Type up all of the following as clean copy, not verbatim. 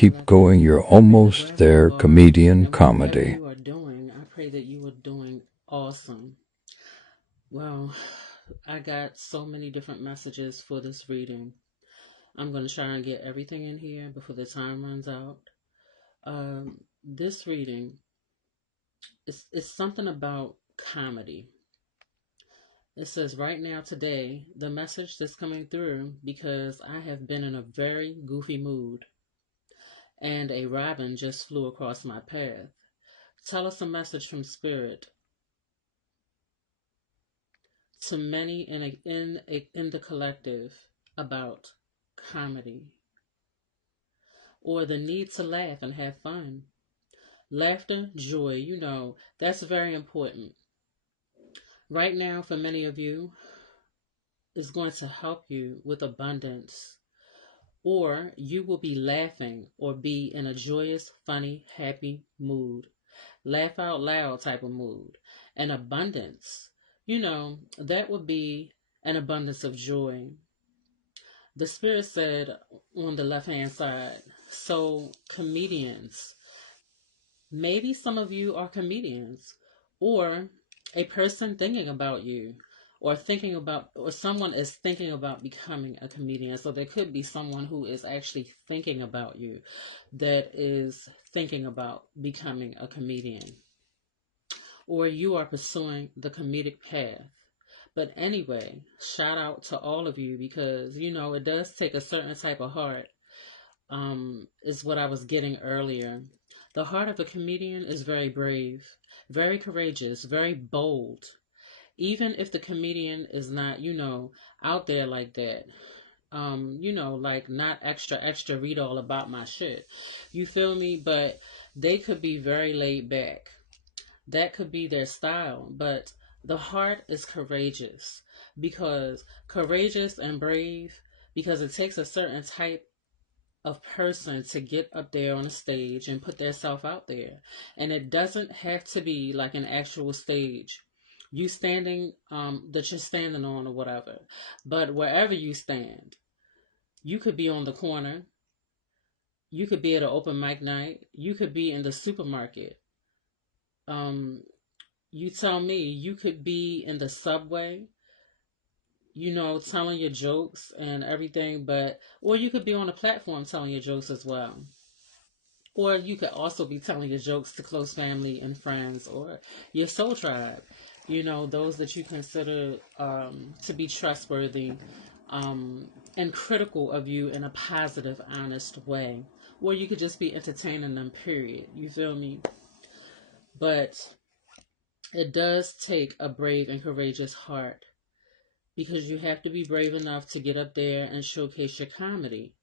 Keep going, you're almost Wherever you there, are comedian and whatever comedy. you are doing, I pray that you are doing awesome. Well, I got so many different messages for this reading. I'm going to try and get everything in here before the time runs out. This reading is something about comedy. It says right now, today, the message that's coming through because I have been in a very goofy mood and a robin just flew across my path. Tell us a message from Spirit to many in the collective about comedy or the need to laugh and have fun. Laughter, joy, that's very important. Right now, for many of you, is going to help you with abundance, or you will be laughing or be in a joyous, funny, happy mood. Laugh out loud type of mood. And abundance, that would be an abundance of joy. The Spirit said on the left hand side, so comedians, maybe some of you are comedians, or a person thinking about you, or someone is thinking about becoming a comedian. So there could be someone who is actually thinking about you that is thinking about becoming a comedian, or you are pursuing the comedic path. But anyway, shout out to all of you because, it does take a certain type of heart, is what I was getting earlier. The heart of a comedian is very brave, very courageous, very bold. Even if the comedian is not, out there like that, like not extra, extra read all about my shit. You feel me? But they could be very laid back. That could be their style, but the heart is courageous because courageous and brave because it takes a certain type of person to get up there on a stage and put their self out there. And it doesn't have to be like an actual stage. You standing that you're standing on or whatever. But wherever you stand, you could be on the corner, you could be at an open mic night, you could be in the supermarket. Um you tell me, you could be in the subway, telling your jokes and everything, but or you could be on a platform telling your jokes as well. Or you could also be telling your jokes to close family and friends or your soul tribe, those that you consider to be trustworthy and critical of you in a positive, honest way. Or you could just be entertaining them, period. You feel me? But it does take a brave and courageous heart because you have to be brave enough to get up there and showcase your comedy.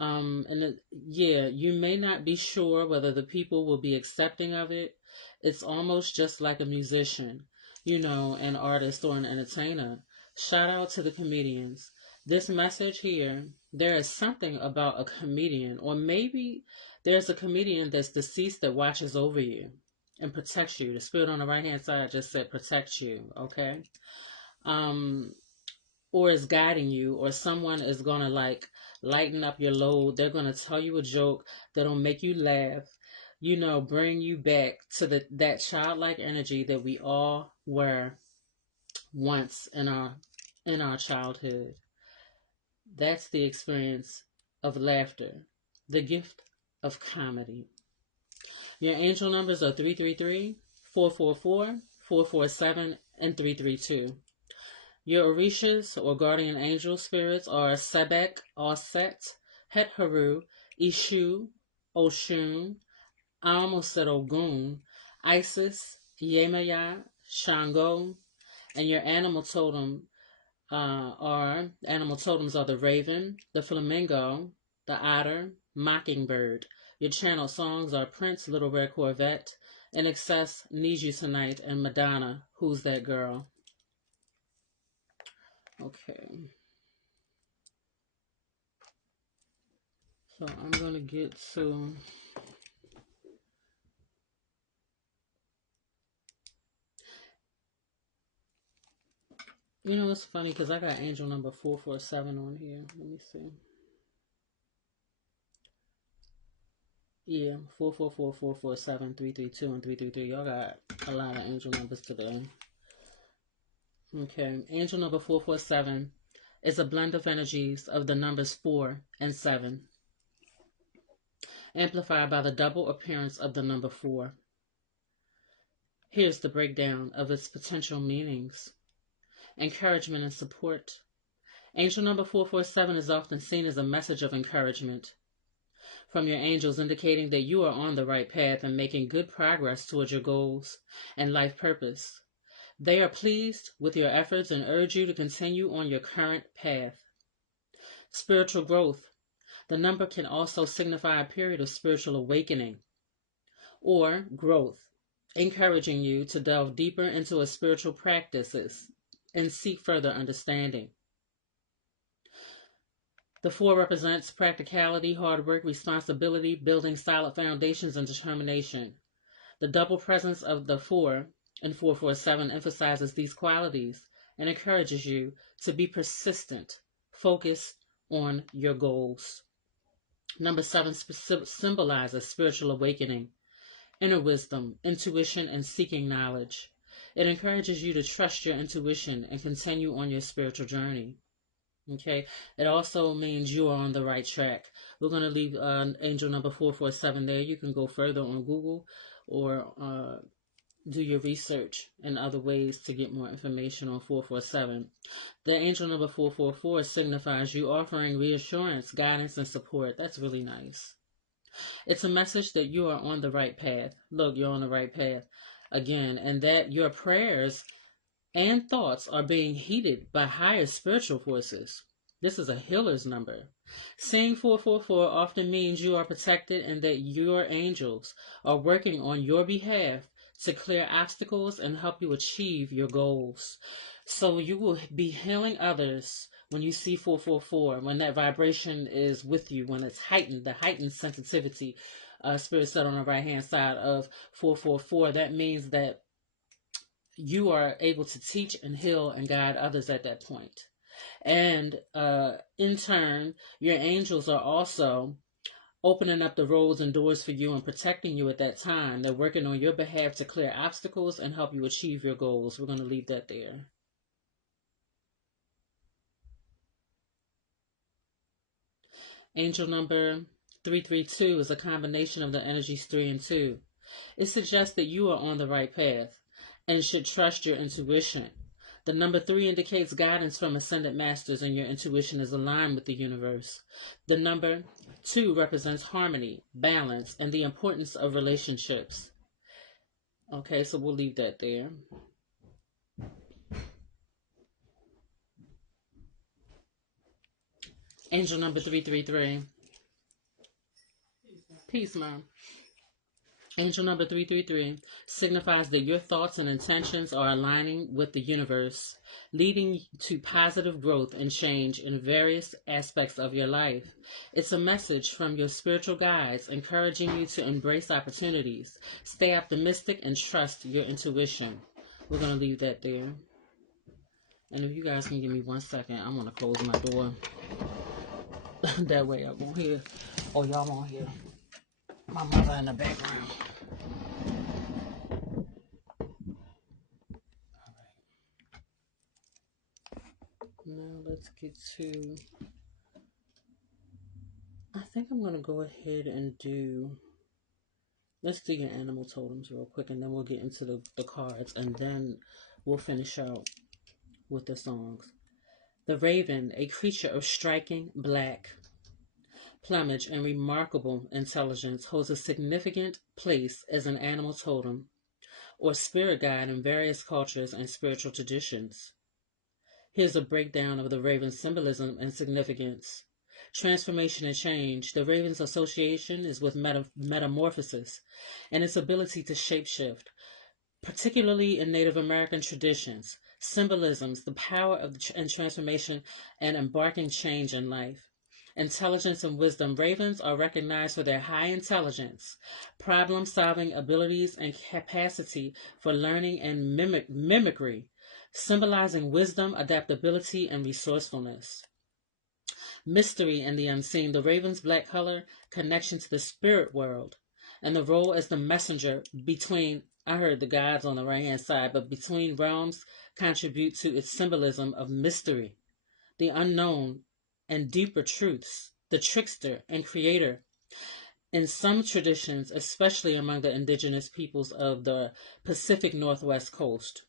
Yeah, you may not be sure whether the people will be accepting of it. It's almost just like a musician, an artist or an entertainer. Shout out to the comedians. This message here, there is something about a comedian, or maybe there's a comedian that's deceased that watches over you and protects you. The spirit on the right hand side just said protect you, okay? Um, or is guiding you, or someone is gonna like lighten up your load. They're gonna tell you a joke that'll make you laugh, bring you back to that childlike energy that we all were once in our childhood. That's the experience of laughter, the gift of comedy. Your angel numbers are 333, 444, 447, and 332. Your Orishas or guardian angel spirits are Sebek, Auset, Hetharu, Ishu, Oshun, I almost said Ogun, Isis, Yemaya, Shango, and your animal totems are the raven, the flamingo, the otter, mockingbird. Your channel songs are Prince, Little Red Corvette, In Excess, Need You Tonight, and Madonna, Who's That Girl? Okay. So I'm going to get to, it's funny because I got angel number 447 on here. Let me see. Yeah, 444-447-332 and 333. Y'all got a lot of angel numbers today. Okay, angel number 447 is a blend of energies of the numbers 4 and 7, amplified by the double appearance of the number 4. Here's the breakdown of its potential meanings. Encouragement and support. Angel number 447 is often seen as a message of encouragement from your angels, indicating that you are on the right path and making good progress towards your goals and life purpose. They are pleased with your efforts and urge you to continue on your current path. Spiritual growth. The number can also signify a period of spiritual awakening or growth, encouraging you to delve deeper into a spiritual practices and seek further understanding. The 4 represents practicality, hard work, responsibility, building solid foundations, and determination. The double presence of the 4 in 447 emphasizes these qualities and encourages you to be persistent, focused on your goals. Number 7 symbolizes spiritual awakening, inner wisdom, intuition, and seeking knowledge. It encourages you to trust your intuition and continue on your spiritual journey. Okay, it also means you are on the right track. We're going to leave angel number 447 there. You can go further on Google or do your research and other ways to get more information on 447. The angel number 444 signifies you offering reassurance, guidance, and support. That's really nice. It's a message that you are on the right path. Look, you're on the right path again, and that your prayers and thoughts are being heeded by higher spiritual forces. This is a healer's number. Seeing 444 often means you are protected and that your angels are working on your behalf to clear obstacles and help you achieve your goals. So you will be healing others when you see 444, when that vibration is with you, when it's heightened, the heightened sensitivity. Spirit said on the right hand side of 444, that means that you are able to teach and heal and guide others at that point. And in turn, your angels are also opening up the roads and doors for you and protecting you at that time. They're working on your behalf to clear obstacles and help you achieve your goals. We're going to leave that there. Angel number 332 is a combination of the energies 3 and 2. It suggests that you are on the right path and should trust your intuition. The number 3 indicates guidance from ascended masters, and your intuition is aligned with the universe. The number 2 represents harmony, balance, and the importance of relationships. Okay, so we'll leave that there. Angel number 333. Peace, Mom. Angel number 333 signifies that your thoughts and intentions are aligning with the universe, leading to positive growth and change in various aspects of your life. It's a message from your spiritual guides encouraging you to embrace opportunities, stay optimistic, and trust your intuition. We're going to leave that there. And if you guys can give me 1 second, I'm going to close my door. That way I won't hear, or y'all won't hear my mother in the background. Now let's get to, I think I'm going to go ahead and let's do your animal totems real quick, and then we'll get into the cards, and then we'll finish out with the songs. The raven, a creature of striking black plumage and remarkable intelligence, holds a significant place as an animal totem or spirit guide in various cultures and spiritual traditions. Here's a breakdown of the raven's symbolism and significance. Transformation and change. The raven's association is with metamorphosis and its ability to shapeshift, particularly in Native American traditions. Symbolisms, the power of and transformation and embarking change in life. Intelligence and wisdom. Ravens are recognized for their high intelligence, problem-solving abilities, and capacity for learning and mimicry, symbolizing wisdom, adaptability, and resourcefulness. mystery and the unseen. The raven's black color, connection to the spirit world, and the role as the messenger between, I heard the gods on the right hand side, but between realms contribute to its symbolism of mystery, the unknown, and deeper truths, the trickster and creator. In some traditions, especially among the indigenous peoples of the Pacific Northwest coast,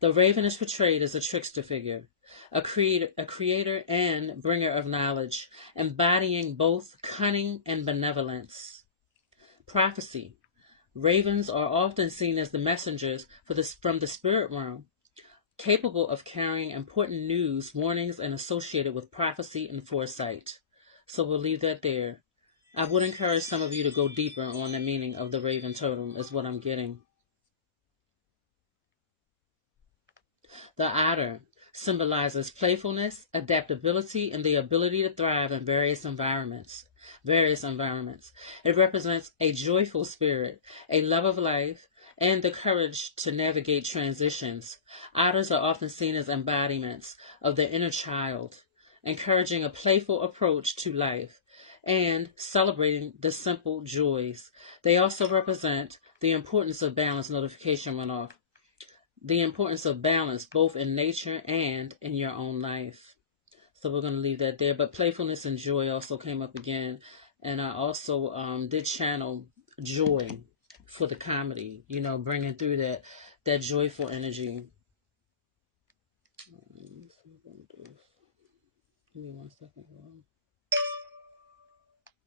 the raven is portrayed as a trickster figure, a creator and bringer of knowledge, embodying both cunning and benevolence. Prophecy. Ravens are often seen as the messengers from the spirit realm, capable of carrying important news, warnings, and associated with prophecy and foresight. So we'll leave that there. I would encourage some of you to go deeper on the meaning of the raven totem, is what I'm getting. The otter symbolizes playfulness, adaptability, and the ability to thrive in various environments. It represents a joyful spirit, a love of life, and the courage to navigate transitions. Otters are often seen as embodiments of the inner child, encouraging a playful approach to life and celebrating the simple joys. They also represent the importance of balance. Notification went off. The importance of balance both in nature and in your own life. So we're going to leave that there. But playfulness and joy also came up again. And I also did channel joy for the comedy, bringing through that joyful energy. Give me 1 second.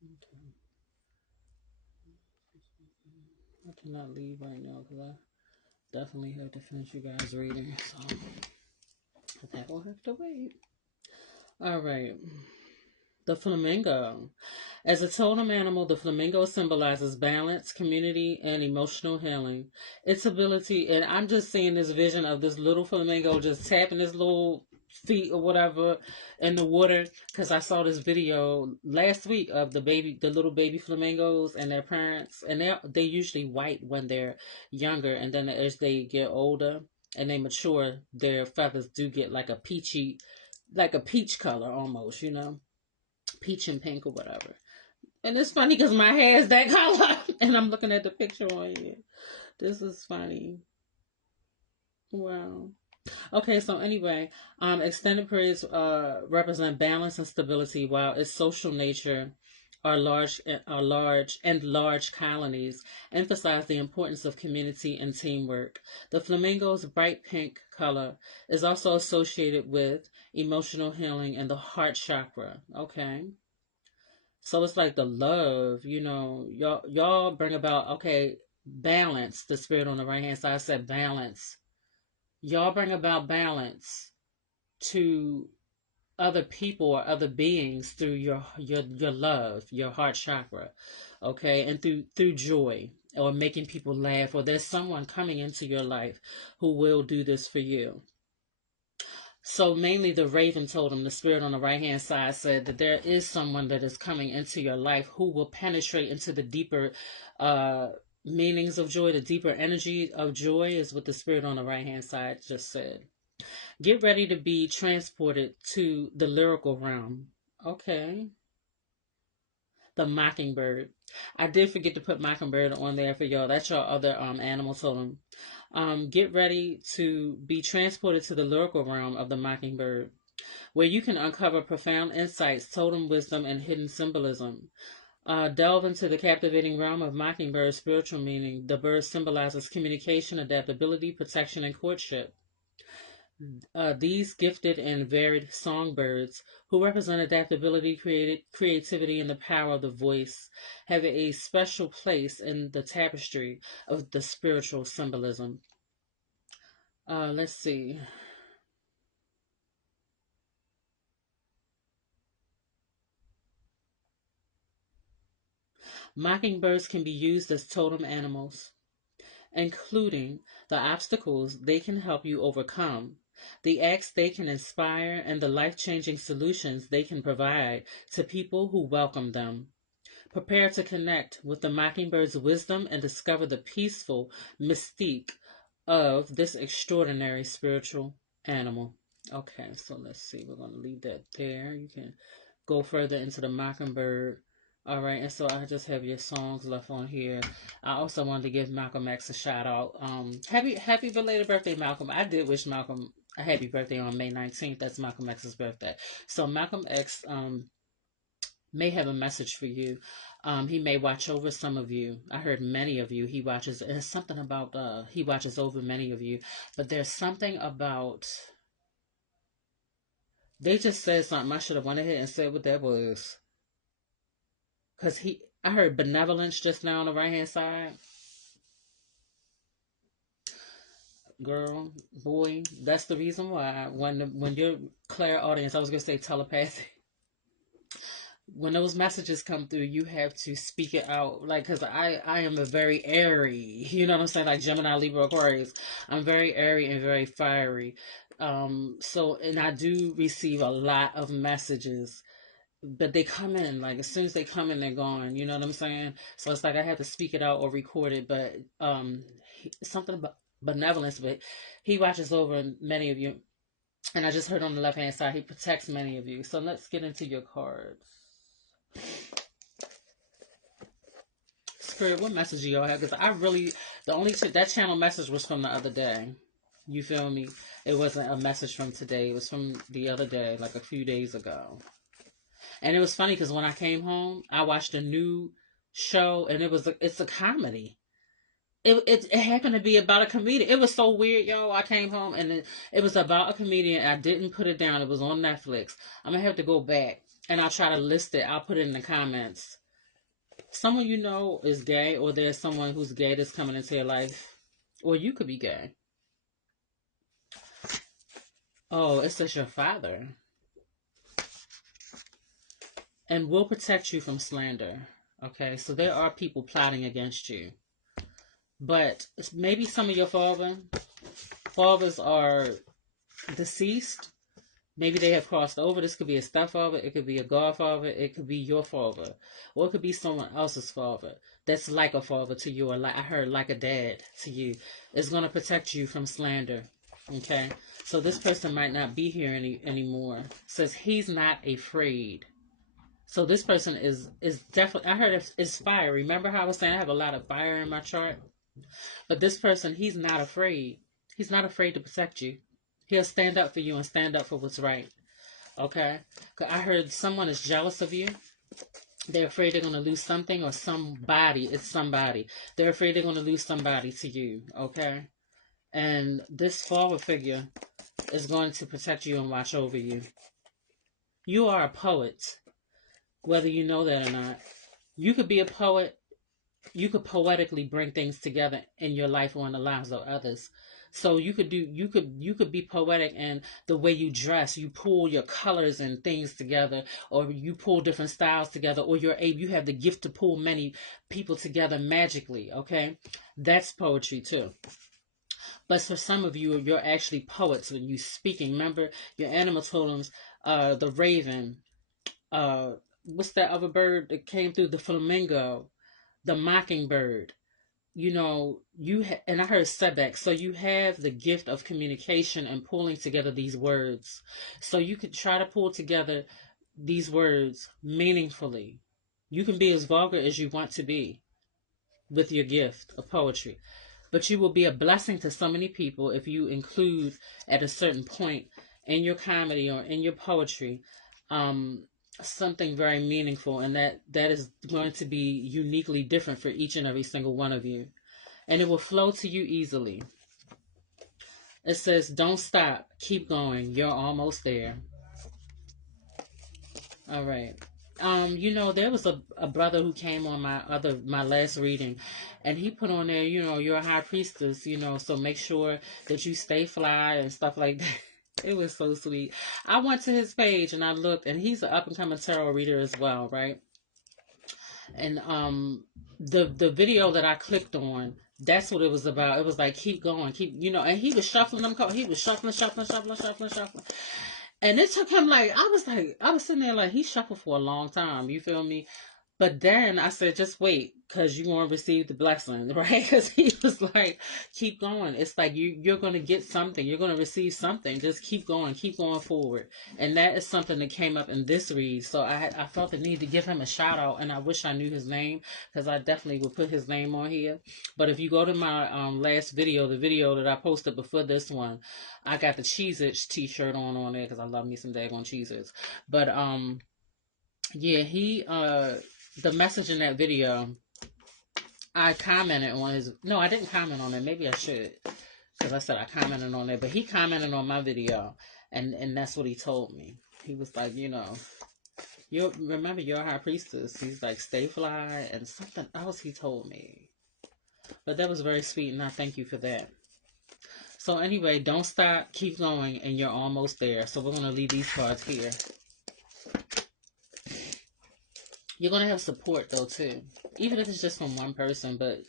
Okay. I cannot leave right now because I definitely have to finish you guys reading. So that will have to wait. All right. The flamingo. As a totem animal, the flamingo symbolizes balance, community, and emotional healing. Its ability, and I'm just seeing this vision of this little flamingo just tapping his little feet or whatever in the water, because I saw this video last week of the little baby flamingos and their parents, and they usually white when they're younger, and then as they get older and they mature, their feathers do get like a peach color almost, peach and pink or whatever. And it's funny because my hair is that color, and I'm looking at the picture on here. This is funny. Wow. Okay, so anyway, extended periods represent balance and stability, while its social nature large colonies emphasize the importance of community and teamwork. The flamingo's bright pink color is also associated with emotional healing and the heart chakra. Okay. So it's like the love, y'all bring about, okay, balance. The spirit on the right hand side said balance. Y'all bring about balance to other people or other beings through your love, your heart chakra, okay, and through joy, or making people laugh, or there's someone coming into your life who will do this for you. So mainly the raven totem, the spirit on the right hand side, said that there is someone that is coming into your life who will penetrate into the deeper meanings of joy, the deeper energy of joy, is what the spirit on the right hand side just said. Get ready to be transported to the lyrical realm. Okay. The mockingbird. I did forget to put mockingbird on there for y'all. That's your other animal totem. Get ready to be transported to the lyrical realm of the mockingbird, where you can uncover profound insights, totem wisdom, and hidden symbolism. Delve into the captivating realm of mockingbird's spiritual meaning. The bird symbolizes communication, adaptability, protection, and courtship. These gifted and varied songbirds, who represent adaptability, creativity, and the power of the voice, have a special place in the tapestry of the spiritual symbolism. Let's see. Mockingbirds can be used as totem animals, including the obstacles they can help you overcome, the acts they can inspire, and the life changing solutions they can provide to people who welcome them. Prepare to connect with the mockingbird's wisdom and discover the peaceful mystique of this extraordinary spiritual animal. Okay, so let's see. We're going to leave that there. You can go further into the Mockingbird. All right, and so I just have your songs left on here. I also wanted to give Malcolm X a shout out. Happy belated birthday, Malcolm. I did wish Malcolm a happy birthday on May 19th. That's Malcolm X's birthday. So Malcolm X may have a message for you. He may watch over some of you. I heard many of you. He watches. There's something about he watches over many of you, but there's something about. They just said something. I should have went ahead and said what that was. Cause I heard benevolence just now on the right hand side. Girl, boy, that's the reason why when your clairaudience, I was gonna say telepathy. When those messages come through, you have to speak it out. Like, cause I am a very airy, you know what I'm saying? Like Gemini, Libra, Aquarius. I'm very airy and very fiery. So, and I do receive a lot of messages, but they come in like as soon as they come in, they're gone. You know what I'm saying? So it's like I have to speak it out or record it. But something about benevolence. But he watches over many of you, and I just heard on the left hand side he protects many of you. So let's get into your cards. Spirit, what message do y'all have? Because I really, the only that channel message was from the other day. You feel me? It wasn't a message from today. It was from the other day, like a few days ago. And it was funny because when I came home, I watched a new show, and it's a comedy. It happened to be about a comedian. It was so weird, yo. I came home and it was about a comedian. I didn't put it down. It was on Netflix. I'm gonna have to go back and I'll try to list it. I'll put it in the comments. Someone you know is gay, or there's someone who's gay that's coming into your life, or you could be gay. Oh, it says your father. And will protect you from slander. Okay, so there are people plotting against you. But maybe some of your fathers are deceased. Maybe they have crossed over. This could be a stepfather. It could be a godfather. It could be your father. Or it could be someone else's father that's like a father to you, or like I heard like a dad to you. It's going to protect you from slander. Okay? So this person might not be here anymore. It says he's not afraid. So this person is definitely, I heard it's fire. Remember how I was saying I have a lot of fire in my chart? But this person, he's not afraid. He's not afraid to protect you. He'll stand up for you and stand up for what's right. Okay? Because I heard someone is jealous of you. They're afraid they're going to lose something or somebody. It's somebody. They're afraid they're going to lose somebody to you. Okay? And this father figure is going to protect you and watch over you. You are a poet, whether you know that or not. You could be a poet. You could poetically bring things together in your life or in the lives of others. So you could be poetic in the way you dress. You pull your colors and things together, or you pull different styles together, or you have the gift to pull many people together magically. Okay, that's poetry too. But for some of you, you're actually poets when you speaking. Remember your animal totems, the raven, what's that other bird that came through? The flamingo, the mockingbird. You know, and I heard setback. So you have the gift of communication and pulling together these words. So you could try to pull together these words meaningfully. You can be as vulgar as you want to be with your gift of poetry. But you will be a blessing to so many people if you include at a certain point in your comedy or in your poetry something very meaningful, and that is going to be uniquely different for each and every single one of you, and it will flow to you easily. It says, don't stop, keep going, you're almost there. All right. There was a brother who came on my last reading, and he put on there, you're a high priestess, so make sure that you stay fly and stuff like that. It was so sweet. I went to his page and I looked, and he's an up and coming tarot reader as well, right? And the video that I clicked on, that's what it was about. It was like, keep going, and he was shuffling them cards. He was shuffling. And it took him I was sitting there like, he shuffled for a long time. You feel me? But then I said, just wait, because you want to receive the blessing, right? Because he was like, keep going. It's like you're going to get something. You're going to receive something. Just keep going forward. And that is something that came up in this read. So I felt the need to give him a shout out, and I wish I knew his name, because I definitely would put his name on here. But if you go to my last video, the video that I posted before this one, I got the Cheez-Its t-shirt on there, because I love me some daggone Cheez-Its. But yeah, the message in that video, I commented on his. No, I didn't comment on it. Maybe I should, because I said I commented on it. But he commented on my video, and that's what he told me. He was like, remember your high priestess. He's like, stay fly, and something else he told me. But that was very sweet, and I thank you for that. So anyway, don't stop, keep going, and you're almost there. So we're gonna leave these cards here. You're going to have support, though, too. Even if it's just from one person. But,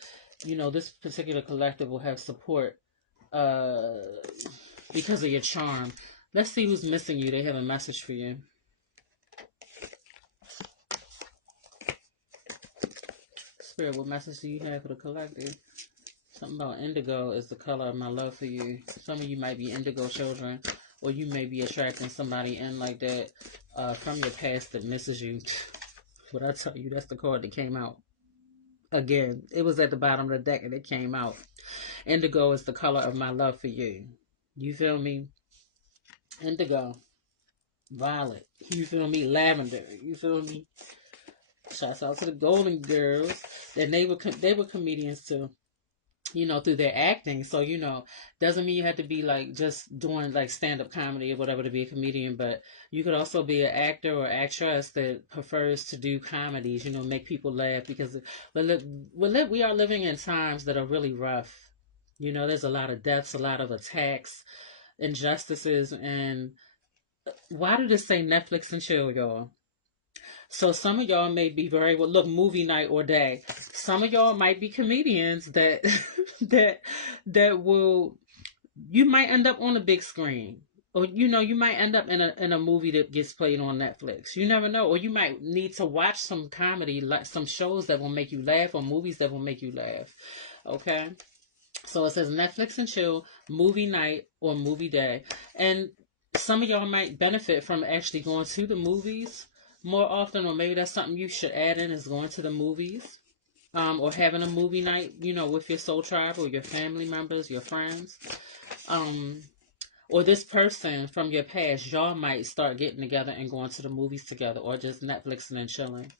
this particular collective will have support because of your charm. Let's see who's missing you. They have a message for you. Spirit, what message do you have for the collective? Something about indigo is the color of my love for you. Some of you might be indigo children. Or you may be attracting somebody in like that from your past that misses you. But I tell you, that's the card that came out. Again, it was at the bottom of the deck and it came out. Indigo is the color of my love for you. You feel me? Indigo. Violet. You feel me? Lavender. You feel me? Shouts out to the Golden Girls. And they were comedians too. Through their acting. So, doesn't mean you have to be like just doing like stand-up comedy or whatever to be a comedian, but you could also be an actor or actress that prefers to do comedies, make people laugh, because we are living in times that are really rough. There's a lot of deaths, a lot of attacks, injustices, and why did it say Netflix and chill, y'all? So some of y'all may be look, movie night or day. Some of y'all might be comedians that you might end up on a big screen. Or you might end up in a movie that gets played on Netflix. You never know. Or you might need to watch some comedy, like some shows that will make you laugh, or movies that will make you laugh. Okay? So it says Netflix and chill, movie night or movie day. And some of y'all might benefit from actually going to the movies more often, or maybe that's something you should add in, is going to the movies, or having a movie night, with your soul tribe or your family members, your friends, or this person from your past. Y'all might start getting together and going to the movies together, or just Netflixing and chilling.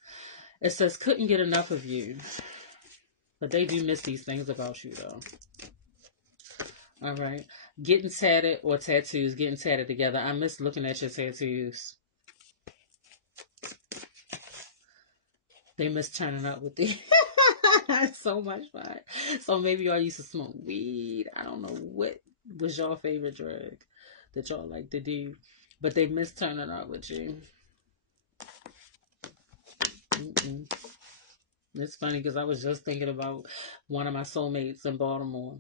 It says couldn't get enough of you, but they do miss these things about you though. All right, getting tatted or tattoos, getting tatted together. I miss looking at your tattoos. They miss turning up with the so much fun. So maybe y'all used to smoke weed. I don't know what was your favorite drug that y'all like to do, but they miss turning up with you. It's funny because I was just thinking about one of my soulmates in Baltimore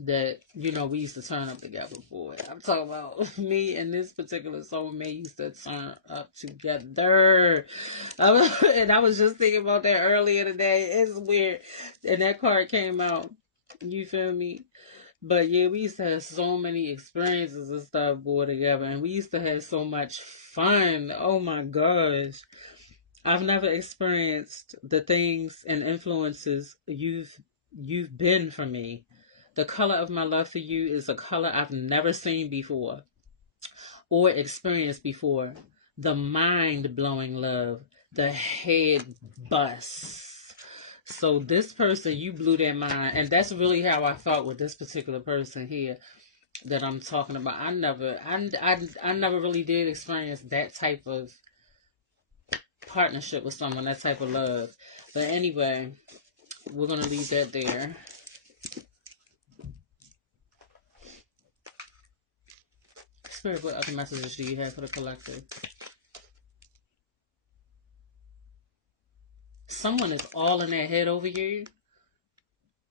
that, we used to turn up together for. I'm talking about me and this particular soulmate used to turn up together. And I was just thinking about that earlier today. It's weird. And that card came out. You feel me? But yeah, we used to have so many experiences and stuff, boy, together. And we used to have so much fun. Oh my gosh. I've never experienced the things and influences you've been for me. The color of my love for you is a color I've never seen before or experienced before. The mind-blowing love, the head bust. So this person, you blew their mind, and that's really how I felt with this particular person here that I'm talking about. I never really did experience that type of partnership with someone, that type of love. But anyway, we're gonna leave that there. Spirit, what other messages do you have for the collective? Someone is all in their head over you.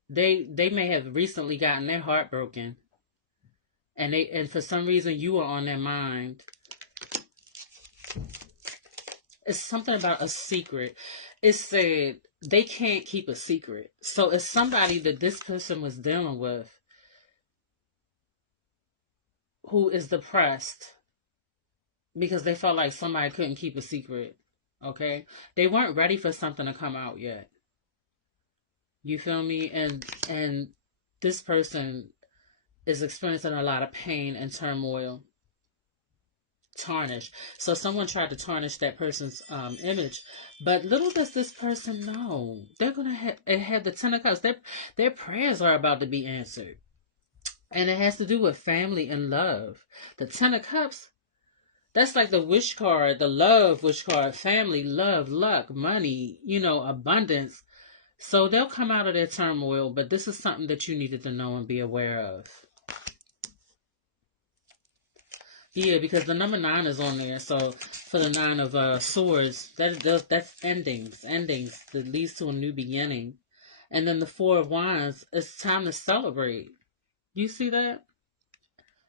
They may have recently gotten their heart broken, and for some reason you are on their mind. It's something about a secret. it said they can't keep a secret. So it's somebody that this person was dealing with who is depressed because they felt like somebody couldn't keep a secret. Okay? They weren't ready for something to come out yet. You feel me? And this person is experiencing a lot of pain and turmoil. Tarnish. So someone tried to tarnish that person's image, but little does this person know they're gonna have the Ten of Cups. Their prayers are about to be answered, and it has to do with family and love. The Ten of Cups. That's like the wish card, the love wish card, family, love, luck, money, abundance. So they'll come out of their turmoil, but this is something that you needed to know and be aware of. Yeah, because the number 9 is on there. So for the 9 of swords, that's endings that leads to a new beginning. And then the 4 of wands, it's time to celebrate. You see that?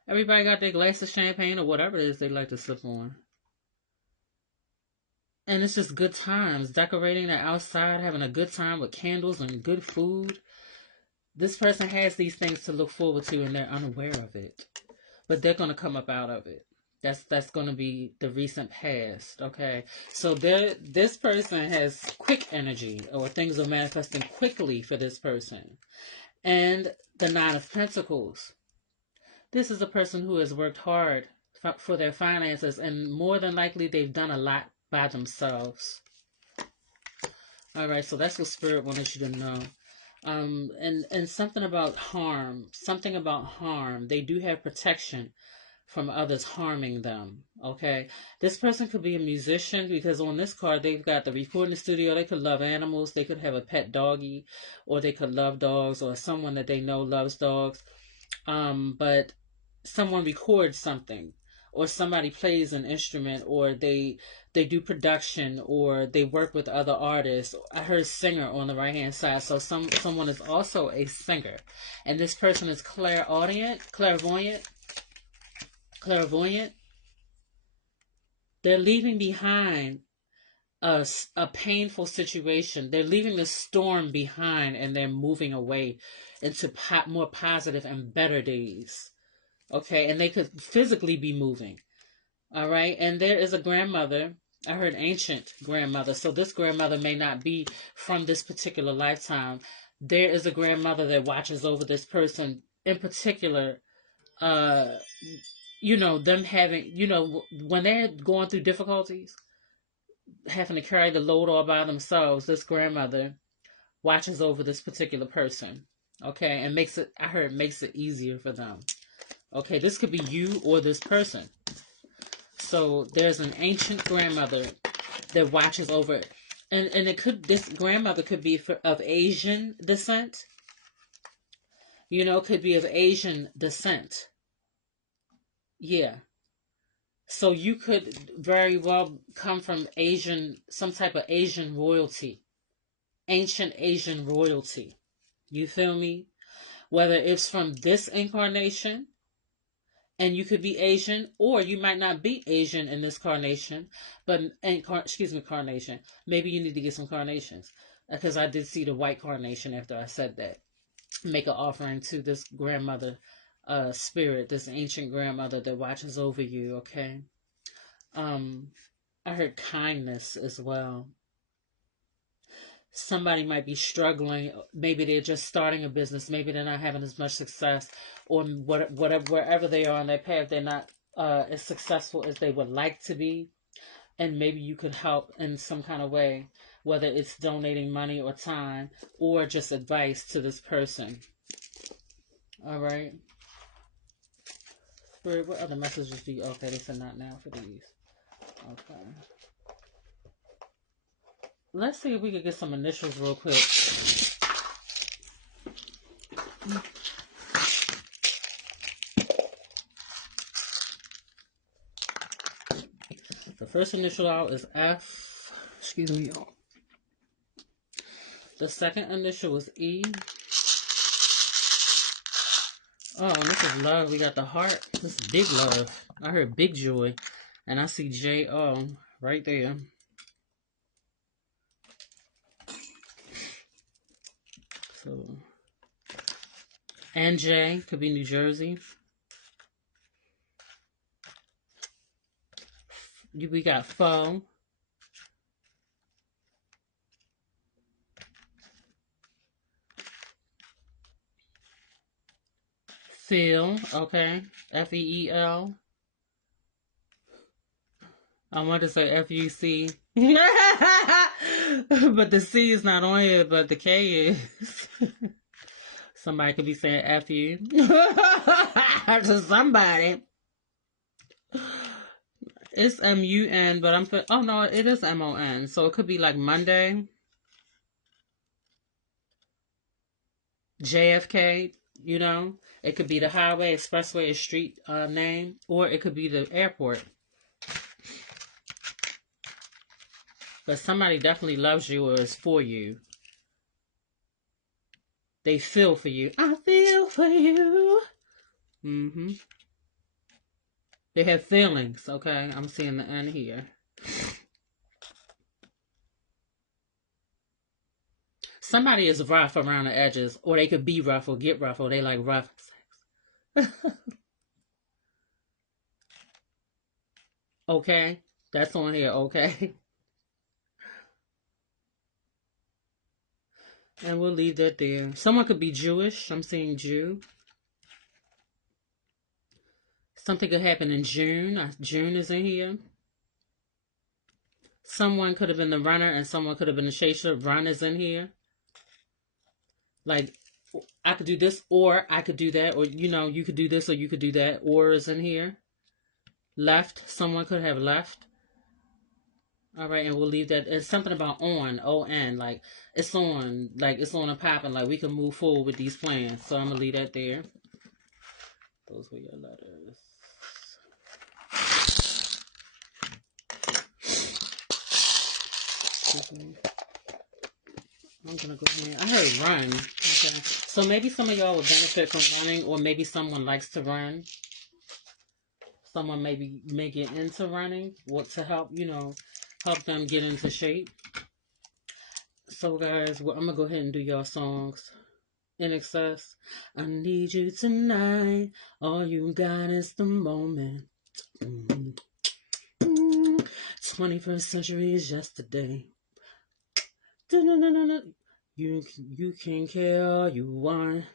Everybody got their glass of champagne or whatever it is they like to sip on. And it's just good times, decorating the outside, having a good time with candles and good food. This person has these things to look forward to and they're unaware of it. But they're going to come up out of it. That's going to be the recent past, okay? So this person has quick energy, or things are manifesting quickly for this person. And the 9 of Pentacles. This is a person who has worked hard for their finances, and more than likely they've done a lot by themselves. All right, so that's what Spirit wanted you to know. And something about harm. They do have protection from others harming them. Okay, this person could be a musician, because on this card they've got the recording studio. They could love animals. They could have a pet doggy, or they could love dogs, or someone that they know loves dogs. But someone records something, or somebody plays an instrument, or they do production, or they work with other artists. I heard singer on the right hand side, so someone is also a singer, and this person is clairvoyant. They're leaving behind a painful situation. They're leaving the storm behind, and they're moving away into more positive and better days. Okay, and they could physically be moving. All right, and there is a grandmother. I heard ancient grandmother, so this grandmother may not be from this particular lifetime. There is a grandmother that watches over this person in particular. Them having, when they're going through difficulties, having to carry the load all by themselves, this grandmother watches over this particular person. Okay, and makes it easier for them. Okay, this could be you or this person. So there's an ancient grandmother that watches over it. And this grandmother could be of Asian descent. Could be of Asian descent. Yeah. So you could very well come from some type of Asian royalty. Ancient Asian royalty. You feel me? Whether it's from this incarnation, and you could be Asian, or you might not be Asian in this carnation, carnation. Maybe you need to get some carnations, because I did see the white carnation after I said that. Make an offering to this grandmother spirit, this ancient grandmother that watches over you, okay? I heard kindness as well. Somebody might be struggling. Maybe they're just starting a business. Maybe they're not having as much success, or wherever they are on their path, they're not as successful as they would like to be. And maybe you could help in some kind of way, whether it's donating money or time, or just advice to this person. All right. Spirit, what other messages do you? Okay, they said not now for these. Okay. Let's see if we could get some initials real quick. The first initial out is F. Excuse me, y'all. The second initial is E. Oh, and this is love. We got the heart. This is big love. I heard big joy. And I see J-O right there. So, NJ could be New Jersey. We got Fo. Feel, okay. F-E-E-L. I want to say F-U-C. But the C is not on here, but the K is. Somebody could be saying F-U. To somebody. It's M-U-N, but oh no, it is M-O-N. So it could be like Monday. JFK, you know. It could be the highway, expressway, street name. Or it could be the airport. But somebody definitely loves you or is for you. They feel for you. I feel for you. Mm-hmm. They have feelings, okay? I'm seeing the N here. Somebody is rough around the edges, or they could be rough or get rough, or they like rough sex. Okay? That's on here, okay? And we'll leave that there. Someone could be Jewish. I'm seeing Jew. Something could happen in June. June is in here. Someone could have been the runner and someone could have been the chaser. Run is in here. Like, I could do this or I could do that. Or, you know, you could do this or you could do that. Or is in here. Left. Someone could have left. All right, and we'll leave that. It's something about on, O-N, like it's on and popping, like we can move forward with these plans. So I'm gonna leave that there. Those were your letters. Excuse me. I'm gonna go ahead. I heard run. Okay, so maybe some of y'all would benefit from running, or maybe someone likes to run. Someone maybe may get into running, what to help, you know, help them get into shape. So guys, well, I'm gonna go ahead and do y'all songs. In excess. I need you tonight. All you got is the moment. 21st century is yesterday. You can care all you want.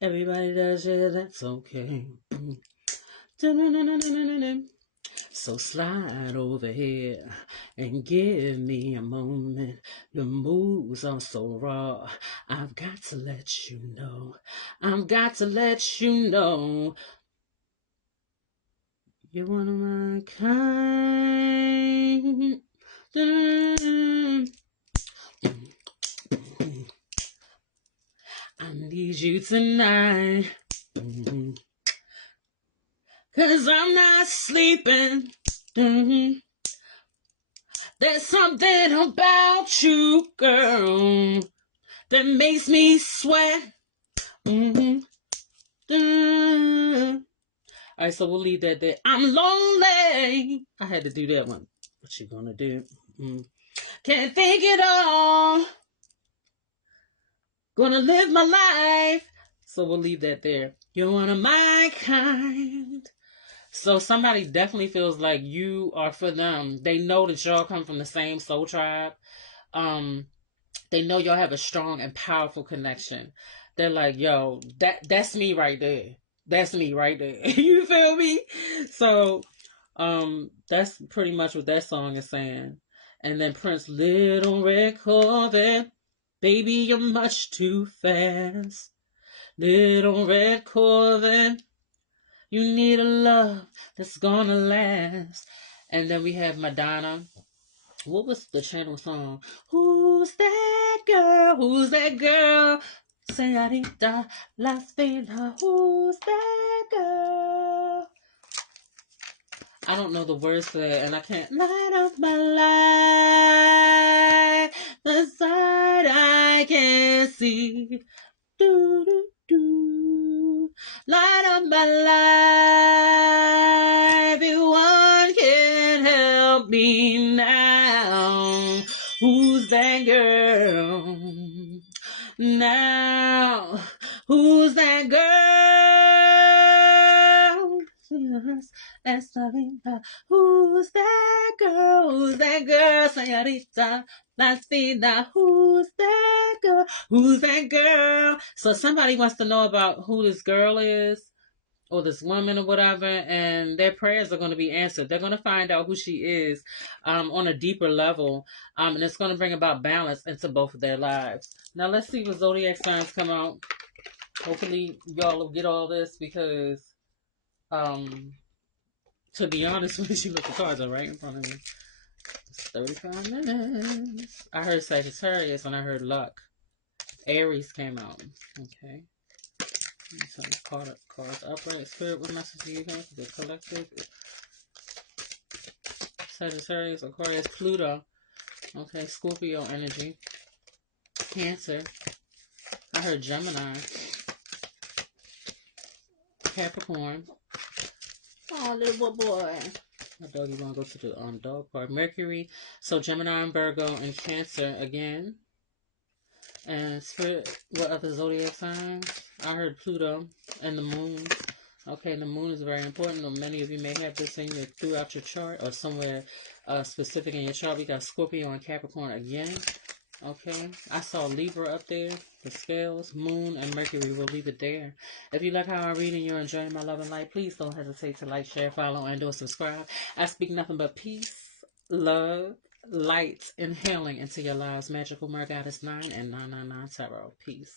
Everybody does, yeah, that's okay. So slide over here and give me a moment. The moves are so raw. I've got to let you know. I've got to let you know. You're one of my kind. I need you tonight. 'Cause I'm not sleeping. There's something about you, girl, that makes me sweat. Alright, so we'll leave that there. I'm lonely. I had to do that one. What you gonna do? Can't think it all. Gonna live my life. So we'll leave that there. You're one of my kind. So somebody definitely feels like you are for them. They know that y'all come from the same soul tribe. They know y'all have a strong and powerful connection. They're like, yo, that's me right there. That's me right there. You feel me? So, that's pretty much what that song is saying. And then Prince, Little Red Corvette, baby, you're much too fast. Little Red Corvette, you need a love that's gonna last. And then we have Madonna. What was the channel song? Who's that girl? Who's that girl? Señorita Las Vegas. Who's that girl? I don't know the words to that, and I can't. Light up my life, the side I can see. Do, do, do. Light up my life, everyone can help me now. Who's who's that girl? Now, who's that girl? Esta who's that girl? Who's that girl? Señorita, las vida. Who's that girl? Who's that girl? So somebody wants to know about who this girl is or this woman or whatever, and their prayers are going to be answered. They're going to find out who she is on a deeper level, and it's going to bring about balance into both of their lives. Now, let's see what zodiac signs come out. Hopefully, y'all will get all this because, to be honest with you, look, the cards are right in front of me. It's 35 minutes. I heard Sagittarius and I heard luck. Aries came out. Okay. So cards upright. Spirit, what message do you have for the collective? Sagittarius, Aquarius, Pluto. Okay, Scorpio energy. Cancer. I heard Gemini. Capricorn. Oh, little boy. My doggy want to go to the dog park. Mercury. So Gemini and Virgo and Cancer again. And Spirit, what other zodiac signs? I heard Pluto and the moon. Okay, the moon is very important. Or many of you may have this in throughout your chart or somewhere specific in your chart. We got Scorpio and Capricorn again. Okay, I saw Libra up there, the scales, moon, and Mercury. We'll leave it there. If you like how I read and you're enjoying my love and light, please don't hesitate to like, share, follow, and or subscribe. I speak nothing but peace, love, light, and healing into your lives. Magical Mergoddess 9 and 999 Tarot. Peace.